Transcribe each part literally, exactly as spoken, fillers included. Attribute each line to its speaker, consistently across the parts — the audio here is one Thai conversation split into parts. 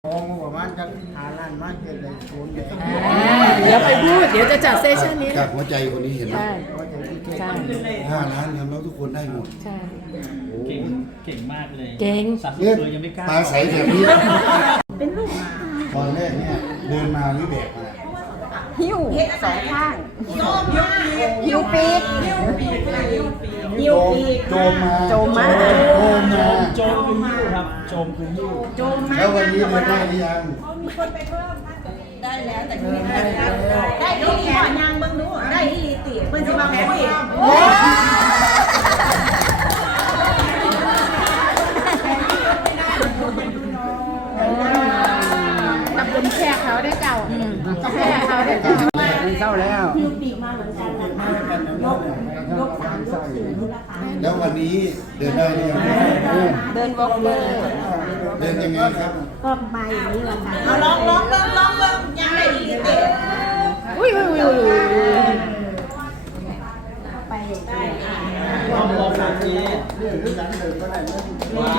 Speaker 1: โอ้ประมาณจะหาล้านมากเกินเลยศูนย์เลย
Speaker 2: เดี๋ยวไปพูดเดี๋ยวจะจัดเซสชั่นนี้
Speaker 3: จากหัวใจคนนี้เห็นไหม
Speaker 2: ใช่
Speaker 1: ก็จะที่เก่ง
Speaker 2: ใช่
Speaker 3: ห้าล้านครับแล้วทุกคนได้หมด
Speaker 2: ใช่
Speaker 3: โอ้
Speaker 4: เก่งเก่งมากเลย
Speaker 2: เก่ง
Speaker 4: สามสิบ
Speaker 3: เนี่ย
Speaker 4: ตัวยังไม่กล้า
Speaker 3: ตาใสแบบนี้ตอนแรกเนี่ยเดินมาหรือแบกมา
Speaker 5: หิ้วสองข้างหิ้วปีกหิ้วปีก
Speaker 3: โจมมา
Speaker 5: โจมมา
Speaker 3: โจมมา
Speaker 4: โจมคือหิ้วครับโจมคือหิ้ว
Speaker 5: โจมมา
Speaker 3: แล้ววันนี้เดินได้หรือยัง
Speaker 5: ได้แล้วแต่ที่ไม่ได้ได้ที่นี่หอยางเบิ่งดูได้ที่ลีติเพิ่นสิมาคุยตับเป็นแช่เขาได้เก่าแช่เขาได้เก่า
Speaker 1: มันเศร้าแล้ว
Speaker 3: แล้ววันนี้เดินได้หรือยัง
Speaker 5: เดินวอล์กเกอร์
Speaker 3: เดินยังไงครับ
Speaker 5: ก็มาอย่างนี้แหละค่ะเอาลองลองลองลองลองยังได้ลีติอุ้ยอุ้ยอุ้ยอุ้ยไปได้
Speaker 4: ลองลองแบบนี้ว้าว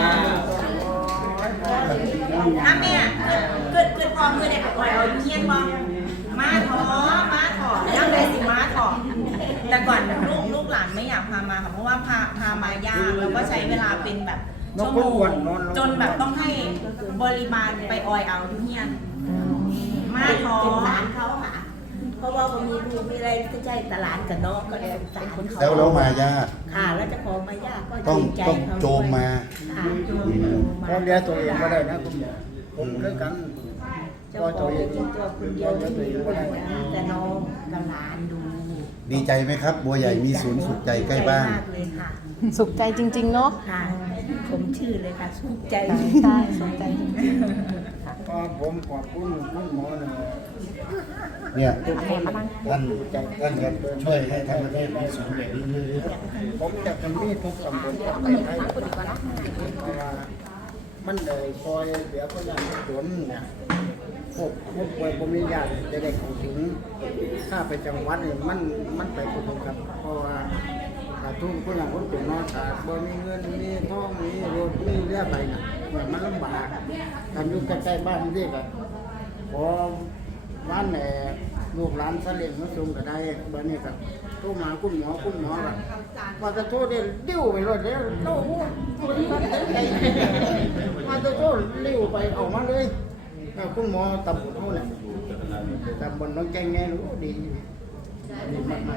Speaker 6: ถ้าแม่เกิดเกิดพอมือเด็กกับอยเอาเทียนบอมาถอมาถอแล้วเลยสิมาถอแต่ก่อนลูกลูกหลานไม่อยากพามาค่ะเพราะว่าพาพามายากแล้วก็ใช้เวลาเป็นแบบชั่วโมงจนแบบต้องให้บริมาณไปออยเอาเทียนมาถอ
Speaker 5: เป็นร้านเขาค่ะ เพราะว่ามีลูกมีอะไรก็ใช่ตลาดกับน้องก็เลยใส่คนเขา
Speaker 3: แล้วเรามายาก
Speaker 5: ค่ะแล้วจะขอมายากก็
Speaker 3: ต้อง
Speaker 5: ใจ
Speaker 3: ต้อง
Speaker 5: เขา
Speaker 3: โจมมา
Speaker 5: ค่ะโจมมา
Speaker 1: ก็เลี้ยงตัวเองก็ได้นะคุณผมด้วยกัน
Speaker 5: เจ้า
Speaker 1: ก็
Speaker 5: ข
Speaker 1: ตั
Speaker 5: อ
Speaker 1: ว
Speaker 5: ง
Speaker 1: เอง
Speaker 5: เป็นตัวคุณเดียวที่แต่น้องกับหลานดู
Speaker 3: ดีใจไหมครับ บัวใหญ่มีศูนย์สุขใจใกล้บ้าน
Speaker 5: มากเลยค่ะ
Speaker 2: สุขใจจริง ๆ เนาะ
Speaker 5: ค่ะผมชื่อเลยค่ะสุขใจ
Speaker 2: ใช่สุขใจจริง
Speaker 1: ก็ผมขอบคุณคุณหมอเลย
Speaker 3: เนี่ยท่านท่านจะช่วยให้ทั้งประเทศมีศูนย์แบบนี้เรื่อย
Speaker 1: ผมจะทำที่ทุกตำบลไปให้เพราะว่ามันเลยคอยเดี๋ยวก็ยังสวนเนี่ยพวกผู้ป่วยผมมีญาติจะได้เข้าถึงถ้าไปจังหวัดเนี่ยมันมันไปถึงครับเพราะว่าถ้าทุกคนอย่างคนเป็นนอนขาดบ่มีเงินมีทองมีรถมีเรือไปน่ะเนี่ยมันลำบากทำอยู่ใกล้ๆบ้านนี่ก็พอบ้านแหน่ลูกหลานสะเลียงมาส่งก็ได้บ้านนี้ครับโทรมาคุณหมอคุณหมอก็ว่าจะโทษเดี๋ยวดิ้วไปรถเดี๋ยวโน้มาจะโทษดิ้วไปออกมาเลยแล้วคุณหมอตำบลเขาเนี่ยตำบลน้องแกงไงรู้ดีดีมาก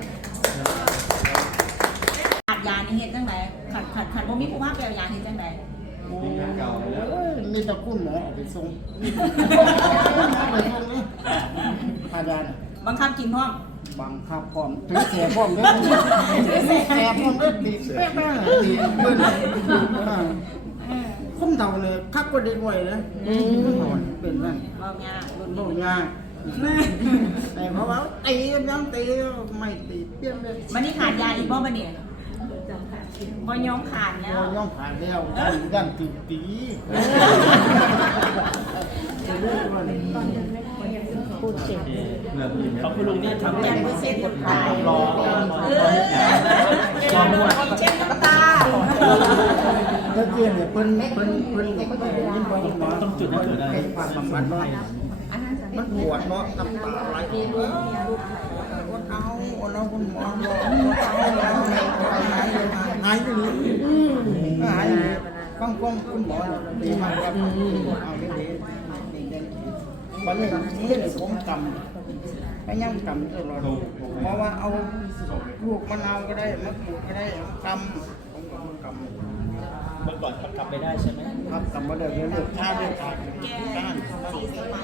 Speaker 1: ๆ
Speaker 6: ขาดยานี่เฮ็ดจังไดขาดขาดขาดบ่มีผู้พาไปเอายาเฮ็ดจังได
Speaker 1: โอ้ยมีแต่คุณหมอเอาไปส่งไปส่งนี่อาจารย์
Speaker 6: บังคับกินพร้อม
Speaker 1: บังคับพร้อมถือเสียพร้อมด้วยถือเสียพร้อมด้วยตีแป๊ะแป๊ะตีเบิ้ลคุ้มเท่าเลยคักกว่าเด็กวัยเลยเป็นนั่น
Speaker 6: เว้ายาก
Speaker 1: รุ่นโบราณแต่เพราะว่าตีน้ำตีไม่ตีเปี้ยนเลย
Speaker 6: มันนี่ขาดยาอีกบ่บัดนี้บ่ยอมขาดแล้ว
Speaker 1: ย่อมผ่านแล้วย่างตีตี
Speaker 2: พูดเก่ง
Speaker 4: ขอบคุณลุงนี่ทำ
Speaker 6: อ
Speaker 4: ได้
Speaker 6: ย่างบ่เช็ดน้ำตาร
Speaker 4: อรอ
Speaker 6: เอออย่านวดเช็ดน้ำตา
Speaker 1: ถ้าเกี่ยเนี่ยเพิ่นเพิ่นเพิ่นยิ่งกว่าหมอ
Speaker 4: ต้องจุดนั้นจุดได้
Speaker 1: ให้ความบำบัดเนาะมันปวดเนาะน้ำตาไหลเอออดเอาอดเอาคุณหมอบอกเอาเอาหายเลยหายไปเลยหายเลยฟังฟังคุณหมอดีมากครับเอาดีดีวันนี้เล่นผมกำไม่ยังกำตลอดเพราะว่าเอาลูกมะนาวก็ได้มะกรูดก็ได้กำผมก็กำ
Speaker 4: เมื่อก่อนกลับไปได้ใช่ไหม
Speaker 1: ครับกำมาเดินเรื่องท่าเรื่องขาดก้าน
Speaker 6: สีสมัย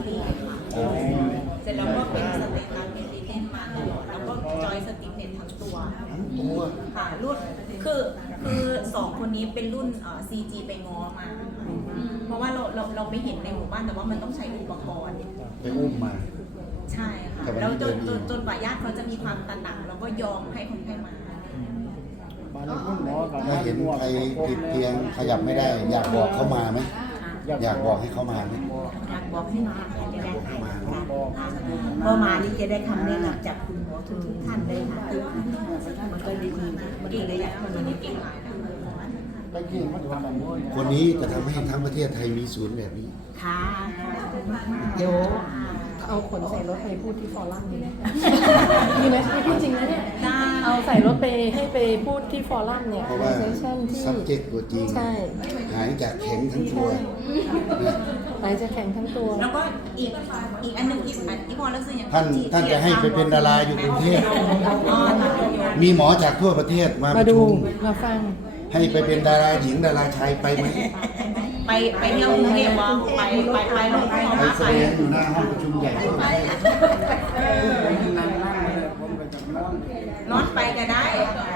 Speaker 6: เสร็จแล้วก็เป็นสเตตัสเมดิเล่นมาตลอดแล้วก็จอยสติเน็ตทั้งตัว
Speaker 1: ตัว
Speaker 6: ค่ะรุ่นคือคือสองคนนี้เป็นรุ่นเอ่อ ซี จี ไปง้อมา เพราะว่าเราเราเราไม่เห็นในหมู่บ้านแต่ว่ามันต้องใช้อุปกรณ์
Speaker 3: ไปอุ้มมา
Speaker 6: ใช่ค่ะแล้วจนจนจนกว่าญาติเขาจะมีความตระหนักแล้วก็ยอมให้คนไข้มา
Speaker 1: มาแล้วคุณหมอกับ
Speaker 3: ถ้าเห็นใครติดเตียงขยับไม่ได้ อยากบอกเขามาไหมอยากบอกให้เขามาไหม
Speaker 5: อยากบอกให้มาค่ะจะได้
Speaker 3: เขามา
Speaker 5: ค่ะพอมานี่จะได้คำแนะนำจากคุณหมอทุกๆท่านเลยค่ะมันก็เลยดีมันก็เลยอยาก
Speaker 6: คนนี้เก่งหลายนะ
Speaker 1: ไปกินมันทำอะไร
Speaker 3: คนนี้จะทำให้ทั้งประเทศไทยมีศูนย์แบบนี้
Speaker 6: ค่ะ
Speaker 2: เดี๋ยวเอาขนใส่รถไปพูดที่ฟอรัมดีไหมดีไหมไม่พูดจริงนะเนี่ย
Speaker 6: ได้
Speaker 2: เอาใส่รถไปให้ไปพูดที่ฟอรัมเนี่ย
Speaker 3: เพราะว่า
Speaker 2: เซสชั่นที่
Speaker 3: subject ตัวจริง
Speaker 2: ใช่
Speaker 3: หายจากแข็งทั้งตัว
Speaker 2: หายจะแข็งทั้งตัว
Speaker 6: แล้วก็อีกอีกอันหนึงอีกอันที่พอเลือกซื้ออย่าง
Speaker 3: ท่านท่านจะให้ไปเป็นดาราอยู่กรุงเทพ
Speaker 6: อ๋อ
Speaker 3: มีหมอจากทั่วประเทศมาป
Speaker 2: มา
Speaker 3: ระ
Speaker 2: ดู
Speaker 3: ชุม
Speaker 2: มาฟัง
Speaker 3: ให้ไปเป็นดาราหญิงดาราชายไปไหม
Speaker 6: ไปไปเที่ยวกรุงเทพบ่ไปไปไปลงที่หมอ
Speaker 3: ไป
Speaker 6: มา
Speaker 3: แส
Speaker 6: ไป
Speaker 3: ดงอยู่หน้าห้องประชุมใหญ่ทั่วประเทศ
Speaker 1: นั่งนั่งเลยผมไปจากนอน
Speaker 6: นอนไปก็ได้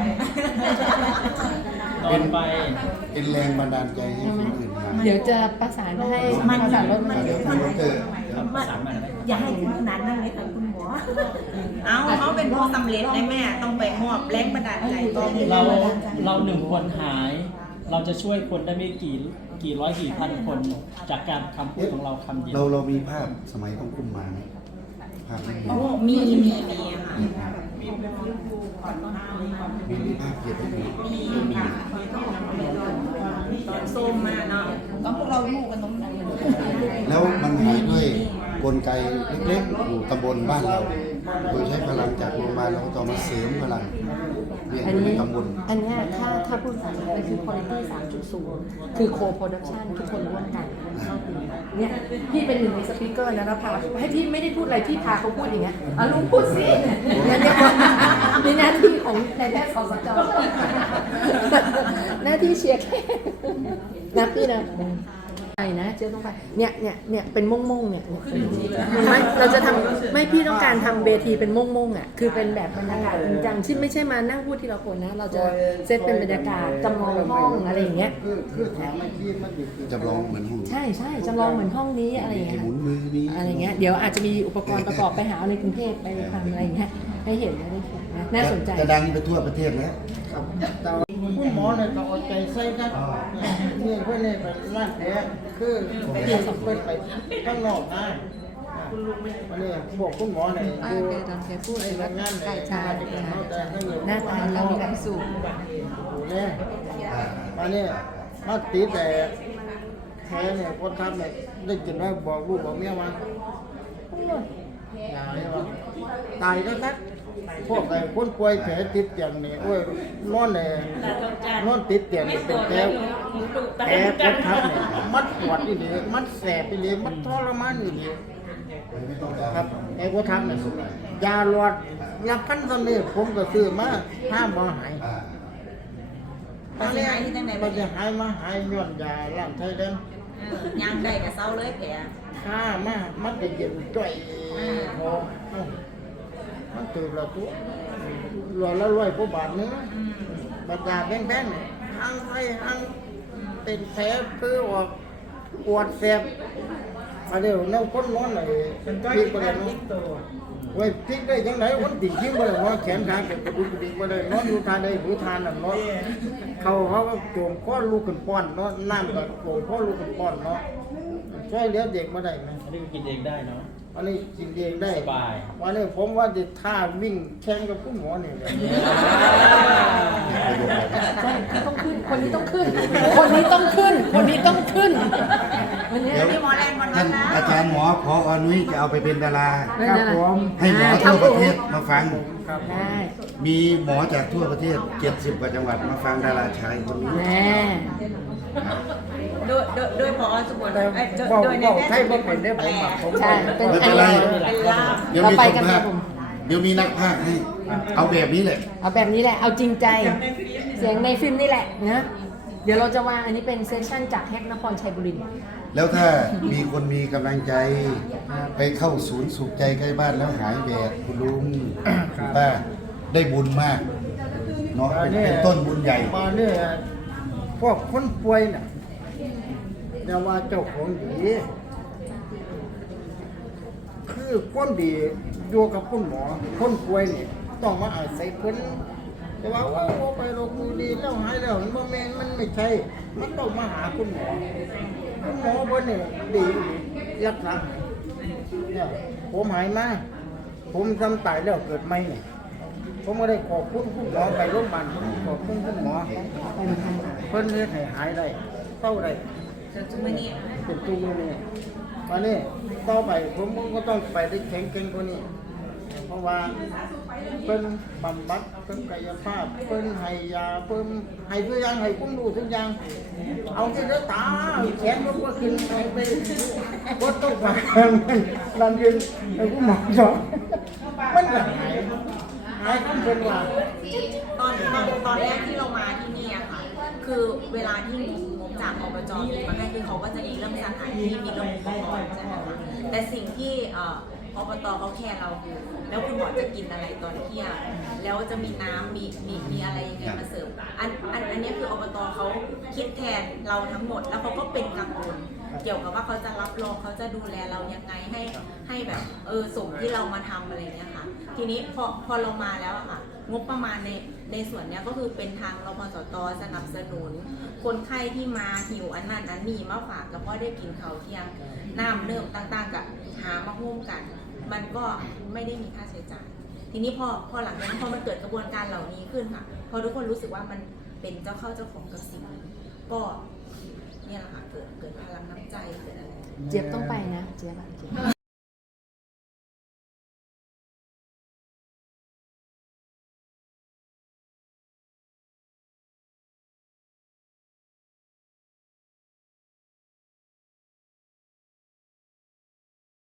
Speaker 4: ตอนไป
Speaker 3: เป็นแรงบันดาลใจให้คนอื่นมา
Speaker 2: เดี๋ยวจะประสานให้ประสานรถมา
Speaker 3: เดี๋ยวคุณดร
Speaker 4: ประสานมาได้
Speaker 6: อย่าให้ถึงขนาดนั้นเลยค่ะคุณหมอ เอาเขาเป็นผู้สำเร็จได้แม่ต้องไปมอบแรงบันดาลใจต่อ
Speaker 4: เราเราหนึ่งคนหาย เราจะช่วยคนได้ไม่กี่กี่ร้อยกี่พันคนจากการคำพูดของเราคำเดียว
Speaker 3: เราเรามีภาพสมัยของคุณมาไหมภาพไม่มี
Speaker 6: โอ้มีมีมีค่ะ
Speaker 3: มีมีภาพเก็บไว้ไหม
Speaker 6: มีค่ะตอนส้มมากเนาะก็พวกเราลูกกันตรงนั้น
Speaker 3: แล้วมันหายด้วยกลไกเล็กๆอยู่ตำบลบ้านเรา โดยใช้พลังจากโรงพยาบาลเราก็ต้องมาเสริมพลังเรียน
Speaker 2: อัน
Speaker 3: อยู่ใน
Speaker 2: นี้
Speaker 3: ตำบล
Speaker 2: อันเนี้ยถ้าถ้าพูดภาษาอังกฤษคือ quality สามจุดศูนย์ คือ co-production ทุกคนร่วมกันเนี่ยพี่เป็นหนึ่งในสปีกเกอร์นะแล้วพาให้พี่ไม่ได้พูดอะไรพี่พาเขาพูดอย่างเงี้ยอ่ะลุงพูดสิเนี่ยเนี่ยมีหน้าที่ของนายแพทย์สสจหน้าที่เชียร์แค่นะพี่นะไปนะเจ๊ต้องไปเนี่ยเนี่ยเนี่ยเป็นม่งม่งๆเนี่ยเนี่ยไม่เราจะทำไม่พี่ต้องการทำเวทีเป็นม่งม่งๆอ่ะคือเป็นแบบบรรยากาศจริงจังที่ไม่ใช่มานั่งพูดทีละคนนะ เราจะเซตเป็นบรรยากาศจำลองห้องอะไรอย่างเงี้ย
Speaker 1: คือคือแถมไม่ขี้มันอยู่
Speaker 3: จำลองเหมือนห้อง
Speaker 2: ใช่ใช่จำลองเหมือนห้องนี้อะไรอย่างเงี้ย
Speaker 3: หมุนมือมี
Speaker 2: อะไรเงี้ยเดี๋ยวอาจจะมีอุปกรณ์ประกอบไปหาเอาในกรุงเทพไปทำอะไรอย่างเงี้ยให้เห็นและได้ชมนะน่าสนใจ
Speaker 3: จะดังไปทั่วประเทศแล้ว
Speaker 1: ครับแต่ว่าคุณหมอเนี่ยต้องเอาใจใส่ครับนี่เพื่อนเนี่ยเป็นร่างแท้คือเพื่อนไปข้างนอกนะวันนี้พวกคุณหมอเนี่ยดูในทำงานเนี่ย
Speaker 2: ใช่
Speaker 1: หน้าตาเรามีความสุขเนี่ยมาเนี่ยมาตีแต่แท้เนี่ยคนทำเนี่ยได้กินว่าบอกลูกบอกเมียมาอย่าเลยว่าตายแล้วครับพวกไอ้คนป่วยแผลติดเตียงนี่โอ้ยนอนเลยนอนติดเตียงนี่เป็นแผลแผลคนทำเนี่ยมัดปวดอีหลีมัดแสบอีหลีมัดทรมานอีหลีครับไอ้คนทำเนี่ยยาหลอดยาพันธุ์ตอนนี้ผมก็ซื้อมาห้ามบ่หาย
Speaker 6: ตอนนี้หายที่ตั้งไหน
Speaker 1: มั
Speaker 6: บ้าน ง
Speaker 1: จะหายมาหายย้อนยาล้างไทยเดิน
Speaker 6: ยังได้กับเศร้าเลยแผล
Speaker 1: ข้ามามันจะเย็นจ่อยพอเอ้ามันตื่นแล้วตัวรวยแล้วรวยผู้บาทเนื้อบัตรยาแพงๆเนี่ยห้างไฟห้างเป็นแผลคือออกปวดแสบมาเดี๋ยวเราคนร้อนเลยพลิกไปเลยเนาะเว้ยพลิกได้ยังไงคนติ่งทิ้งไปเลยว่าแขนขาเก็บกระดูกกระดิกไปเลยนอนอยู่ทานใดหรือทานนั่นเนาะเขาเขาก็โจมข้อลูกขึ้นป้อนเนาะน้ำก็โจมข้อลูกขึ้นป้อนเนาะช่วยเหลือเด็กมาได้ไหม
Speaker 4: อันนี้ก็กินเองได้เนาะ
Speaker 1: อันนี้กินเองได้
Speaker 4: สบาย
Speaker 1: วันนี้ผมว่าจะท่าวิ่งแข่งกับคุณหมอนี่เลย
Speaker 2: ใช่ต้องขึ้น คนนี้ต้องขึ้น คนนี้ต้องขึ้น คนนี้ต้องขึ้นวันนี้
Speaker 3: เดี๋ยว
Speaker 6: นี่หมอแรงวัน
Speaker 3: ท่า
Speaker 6: นั้น นนะ
Speaker 3: อาจารย์หมอพออนุ้ยจะเอาไปเป็นดารา
Speaker 1: ครับผม
Speaker 3: ให้หมอทั่วประเทศมาฟัง
Speaker 1: ครับ
Speaker 2: ได้
Speaker 3: มีหมอจากทั่วประเทศเจ็ดสิบกว่าจังหวัดมาฟังดาราชายคนนี้
Speaker 2: แน่
Speaker 6: โดยโดยโดยพอสมบูรณ์
Speaker 1: แต่
Speaker 6: เอ้ยโดย
Speaker 1: บอก
Speaker 6: โดยใน
Speaker 1: บอก
Speaker 6: แพท
Speaker 1: ให้
Speaker 6: ย์
Speaker 1: บอกเป็นได้ผมอะผม
Speaker 2: ใช่ เป็น
Speaker 3: ไม่
Speaker 2: อั
Speaker 3: เป็น นไร
Speaker 6: เป็นลาบ
Speaker 3: เดี๋ยวมีคนภาคเดี๋ยวมีนักภาคให้ เอาแบบนี้แหละ
Speaker 2: เอาแบบนี้แหละ เอาจริงใจ เสียงในฟิล์มนี่แหละนะ เดี๋ยวเราจะวางอันนี้เป็นเซสชั่นจากแฮกนครชัยบุรี
Speaker 3: แล้วถ้ามีคนมีกำลังใจ ไปเข้าศูนย์สุขใจใกล้บ้านแล้วหายแบบคุณลุงคุณป้าได้บุญมากเนาะเป็นเป็นต้นบุญใหญ่
Speaker 1: มาเนี่ยพวกคนป่วยน่ะเดี๋ยวว่าเจ้าของดีคือคนดีอยู่กับคุณหมอคนป่วยนี่ต้องมาอาศัยเพิ่นแต่ว่าโอ้โหไปโรงพยาบาลดีแล้วหายแล้วมันบ่แม่นมันไม่ใช่ มันต้องมาหาคุณหมอคุณหมอเพิ่นนี่ดีรักษาหายเนี่ยผมหายมาผมทำตายแล้วเกิดใหม่เนี่ยผมก็ได้ขอบคุณคุณหมอไปโรงพยาบาลผมขอบคุณคุณหมอเพิ่นเฮ็ดให้หายได้เต้าได้
Speaker 6: จนถึงวันนี้
Speaker 1: เป็นตู้มือนี่วันนี้ต่อไปผมก็ต้องไปได้แข็งแกร่งกว่านี้ เพราะว่าเพิ่นบำบัดเพิ่นกายภาพเพิ่นให้ยาเพิ่นให้ทุกอย่างให้ผมดูทุกอย่าง เอาที่เลือตาแขนผมก็กินไปไปกดต้องไปนั่นคือไอ้ผู้หมอสอนมันก็หายหายทั้งเป็นว่า
Speaker 6: ตอนตอนตอนแรกที่เรามาที่นี่อะค่ะ คือเวลาที่งบจากอบจมีมาให้คือเขาก็จะมีเรื่องสถานที่มีเรื่องอุปกรณ์ใช่ไหมคะแต่สิ่งที่เอ่ออบตเขาแค่เราคือแล้วคุณหมอจะกินอะไรตอนเที่ยงแล้วจะมีน้ำมีมีมีอะไรยังไงมาเสิร์ฟอันอันอันนี้คืออบตเขาคิดแทนเราทั้งหมดแล้วเขาก็เป็นกังวลเกี่ยวกับว่าเขาจะรับรองเขาจะดูแลเรายังไงให้ให้แบบเออสมที่เรามาทำอะไรอย่างเงี้ยค่ะ ทีนี้พอพอเรามาแล้วอะค่ะงบประมาณในในส่วนเนี้ยก็คือเป็นทางรพสตสนับสนุน คนไข้ที่มาหิวอันนั้นอันนี้มาฝากกับพ่อได้กินข้าวเที่ยงน้ำเนิ่มต่างๆกับหามาหุ้มกัน มันก็ไม่ได้มีค่าใช้จ่ายทีนี้พอพอหลังจากนั้นพอมันเกิดกระบวนการเหล่านี้ขึ้นค่ะพอทุกคนรู้สึกว่ามันเป็นเจ้าเข้าเจ้าของกับสิ่งนี้ก็เนี่ยแหละค่ะเกิดเกิดพลังน้ำใจเกิดอะไร
Speaker 2: เจี๊ยบต้องไปนะเจี๊ยบอะเจี๊ยบ